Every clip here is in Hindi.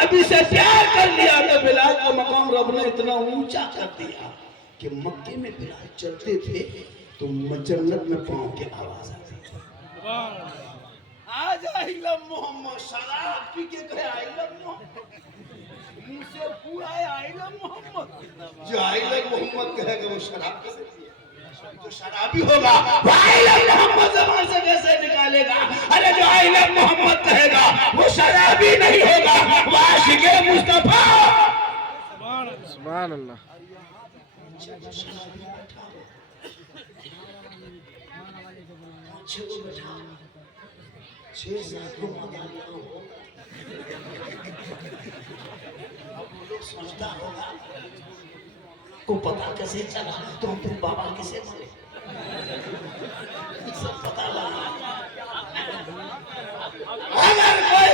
नबी से प्यार कर लिया तो बिलाल का मकाम रब ने इतना ऊंचा कर दिया कि मक्के में बिलाल चलते थे तो जन्नत में पांव की आवाज आती थी। आज आई लव मोहम्मद शराब पी के कहे आई लव मोहम्मद, मुंह से पूरा आई लव मोहम्मद। जो आई लव मोहम्मद कहेगा वो शराब कैसे पिएगा? जो शराबी होगा वो आई लव मोहम्मद ज़बान से कैसे निकालेगा? अरे जो आई लव मोहम्मद कहेगा वो शराबी नहीं होगा, वो आशिक़े मुस्तफा। सुभान अल्लाह। सोचता होगा को पता कैसे चला तो हम फिर बाबा किसे बोले सब पता लगा। अगर कोई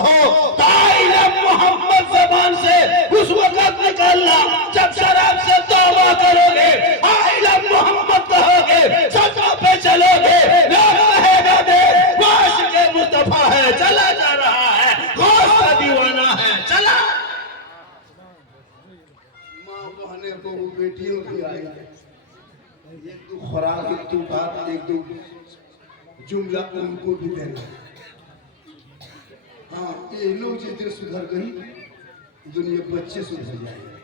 हो ताइला मोहम्मद ज़बान से उस वक्त निकालना जब शराब से तौबा करोगे, आइला मोहम्मद कहोगे, सज़ा पे चलोगे, लोग कहेगा दे आशिक़े मुस्तफा है, चला जा रहा है, गौस का दीवाना है, चला। माँ बहने बहू बेटियों की आई, एक दो खुराक, एक दो बात, एक दो जुमला उनको भी देना। हाँ, ये लोग जिस दिन सुधर गई दुनिया बच्चे सुधर जाएंगे।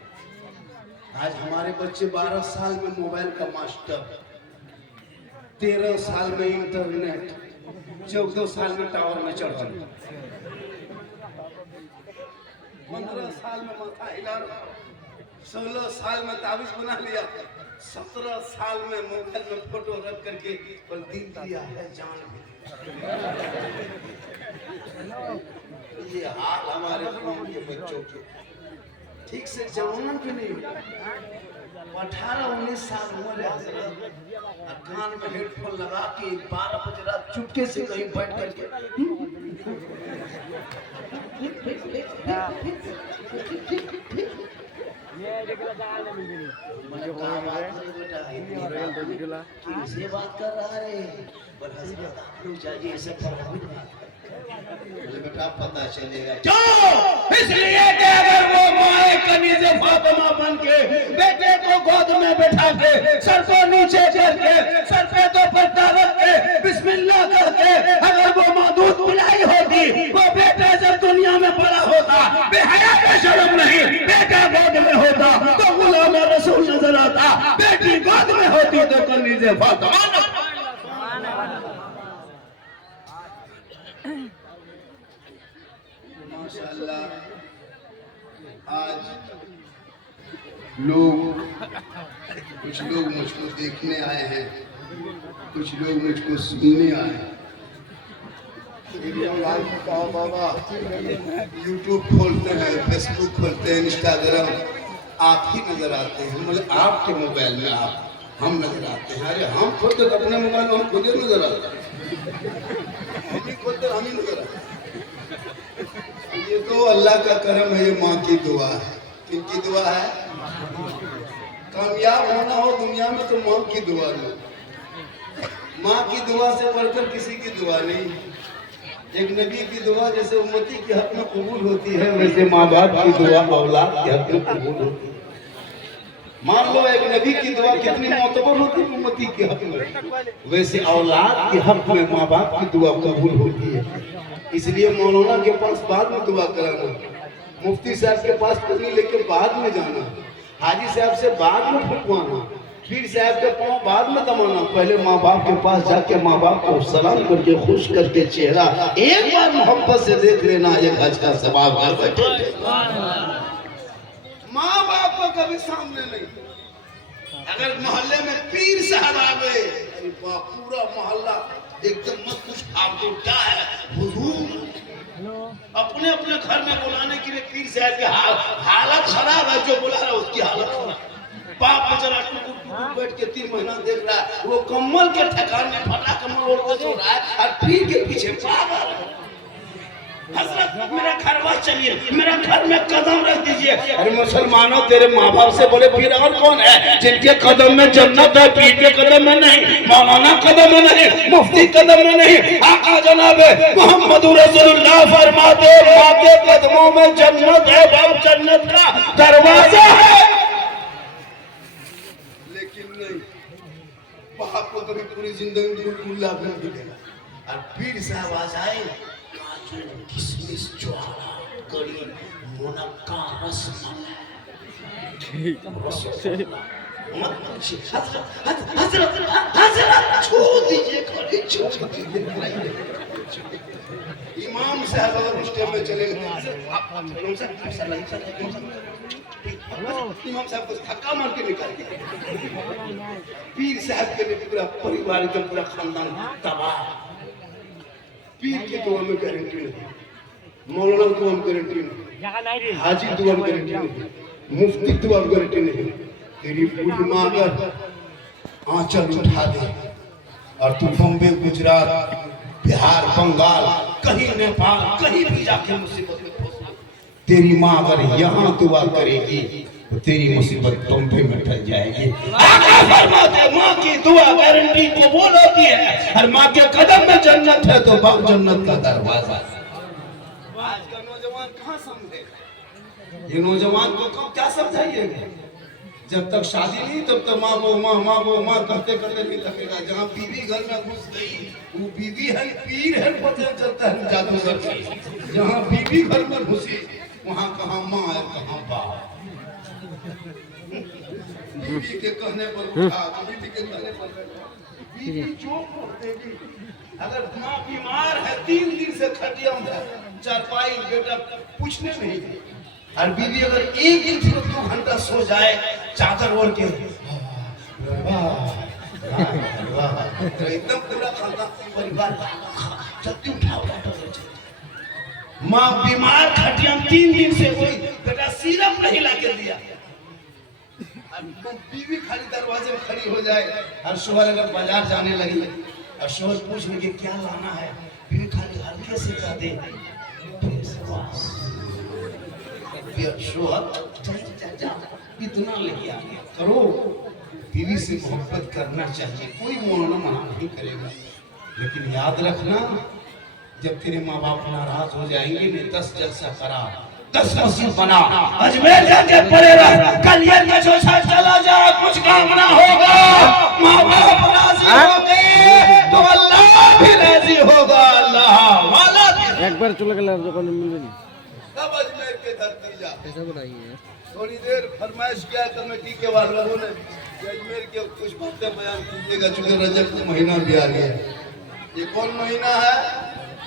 आज हमारे बच्चे 12 साल में मोबाइल का मास्टर, 13 साल में इंटरनेट, 14 साल में टावर में चढ़ गए, 15 साल में माथा हिला, 16 साल में ताबीज बना लिया, 17 साल में मोबाइल में फोटो रख करके और दिल दिया है जान भी। ये हाल हमारे गांव के बच्चों के ठीक से जवान भी नहीं, 18-19 साल उम्र है, कान में हेडफोन लगा के 12 बजे रात चुपके से कहीं बैठ करके किससे बात कर रहा है? बेटा पता चलेगा क्यों? इसलिए कि अगर वो माए कनीज़े फातिमा बन के बेटे को गोद में बैठा के सर को नीचे करके सर पे तो पर्दा रख के बिस्मिल्लाह करके अगर वो माँ दूध पिलाई होती, वो बेटा जब दुनिया में बड़ा होता बेहया बेशर्म नहीं, बेटा गोद में होता तो गुलाम रसूल नजर आता, बेटी गोद में होती तो कनीज़े फातिमा। माशाअल्लाह आज कुछ लोग मुझको देखने आए हैं, कुछ लोग मुझको सुनने आए हैं। कहा बाबा यूट्यूब खोलते हैं, फेसबुक खोलते हैं, इंस्टाग्राम, आप ही नजर आते हैं। मतलब आपके मोबाइल में आप हम नजर आते हैं। अरे हम खोलते अपने मोबाइल में हम खुद ही नजर आते हैं, हम ही खोलते हम ही नजर आते हैं। ये तो अल्लाह का करम है, ये माँ की दुआ है। किनकी दुआ है? कामयाब होना हो दुनिया में तो माँ की दुआ लो। माँ की दुआ से बढ़कर किसी की दुआ नहीं। एक नबी की दुआ जैसे उम्मती के हक में कबूल होती है, वैसे माँ बाप की दुआ औलाद के हक में कबूल होती है। मान लो एक नबी की दुआ कितनी मोतबर होती है उम्मती के हक में, वैसे औलाद के हक में माँ बाप की दुआ कबूल होती है। इसलिए मौलाना के पास बाद में दुआ कराना, मुफ्ती साहब के पास पत्नी लेके बाद में जाना, हाजी साहब से बाद में फुकवाना, पीर साहब के पाँव बाद में दबाना, पहले माँ बाप के पास जाके माँ बाप को सलाम करके खुश करके चेहरा एक बार मोहब्बत से देख लेना, एक हज का सवाब घर बैठे। माँ बाप को कभी सामने नहीं। अगर मोहल्ले में पीर साहब आ गए, अरे पूरा मोहल्ला एकदम मत कुछ आपको क्या है हुजूर, अपने अपने घर में बुलाने के लिए पीर साहब की हालत खराब है, जो बुला रहा है उसकी हालत खराब। बाप बेचारा टुकुर बैठ के 3 महीना देख रहा है, वो कम्बल के ठिकाने फटा कम्बल ओढ़ के सो रहा है और पीर के पीछे पागल। हजरत मेरा घर वास चलिए, मेरा घर में कदम रख दीजिए। अरे मुसलमानों, तेरे माँ बाप से बोले फिर और कौन है जिनके कदम में जन्नत है? पीर के कदम में नहीं, मौलाना कदम में नहीं, मुफ्ती कदम में नहीं, आका जनाब मोहम्मद रसूलुल्लाह फरमाते माँ के कदमों में जन्नत है, बाप जन्नत का दरवाजा है। लेकिन नहीं, बाप को कभी पूरी जिंदगी गुल्ला बना देगा। और पीर साहब आ जाए, काजू किशमिश ज्वाला कड़ी मुनक्का रसमलाई मत पूछिए, हजरत छोड़ दीजिए, कड़ी छोड़ दीजिए। इमाम साहब अगर उस टाइम में चले गए, इमाम साहब को धक्का मार के निकाल दिया। पीर साहब के लिए पूरा परिवार का पूरा खानदान तबाह। पीर की दुआ में गारंटी नहीं, मौलाना दुआ में गारंटी नहीं, हाजी दुआ में गारंटी नहीं, मुफ्ती दुआ में गारंटी नहीं। तेरी बूढ़ी माँ अगर आंचल उठा दे और तू बम्बे, गुजरात, बिहार, बंगाल, कहीं नेपाल, कहीं भी जाके मुसीबत में फंस, तेरी माँ अगर यहाँ दुआ करेगी तो तेरी मुसीबत बम्बे में टल जाएगी। माँ की दुआ गारंटी कबूल होती है और माँ के कदम में जन्नत है तो बाप जन्नत का दरवाजा। आज का नौजवान कहाँ समझेगा? ये नौजवान को कब क्या समझाइएगा? जब तक शादी नहीं तब तक माँ वो माँ कहते करते नहीं लगेगा। जहाँ बीवी घर में घुस गई वो बीवी है पीर है, पता चलता है जादूगर। जहाँ बीवी घर में घुसी वहाँ कहाँ माँ है कहाँ बाप। बीवी के कहने पर उठा, बीवी के कहने पर बीवी चौक देगी। अगर माँ बीमार है 3 दिन से खटिया है, चारपाई बेटा पूछने नहीं, और बीवी अगर 1 दिन से 2 घंटा सो जाए चादर ओढ़ के एकदम पूरा खानदान परिवार जल्दी उठाओ। माँ बीमार खटिया 3 दिन से कोई बेटा सिरप नहीं ला के दिया, बीवी खाली दरवाजे में खड़ी हो जाए और शोहर अगर बाजार जाने लगी और शोहर पूछ ले क्या लाना है, बीवी खाली हल्के से कह दे शोहर इतना लेके आ गया करो। बीवी से मोहब्बत करना चाहिए, कोई मौलाना मना नहीं करेगा। लेकिन याद रखना, जब तेरे माँ बाप नाराज हो जाएंगे ने 10 जलसा करा, 10 मस्जिद बना, अजमेर जाके पड़े रह, कलियर में जो चला जा, कुछ काम ना होगा। माँ बाप राजी होंगे तो अल्लाह भी राजी होगा। अल्लाह वाला एक बार चले गए दुकान में मिल गई तब अजमेर के धरती जा। ऐसा बनाइए। थोड़ी देर फरमाइश किया कमेटी के वालों ने, अजमेर के कुछ बातें बयान कीजिएगा, चूंकि रजब का महीना भी आ गया। ये कौन महीना है?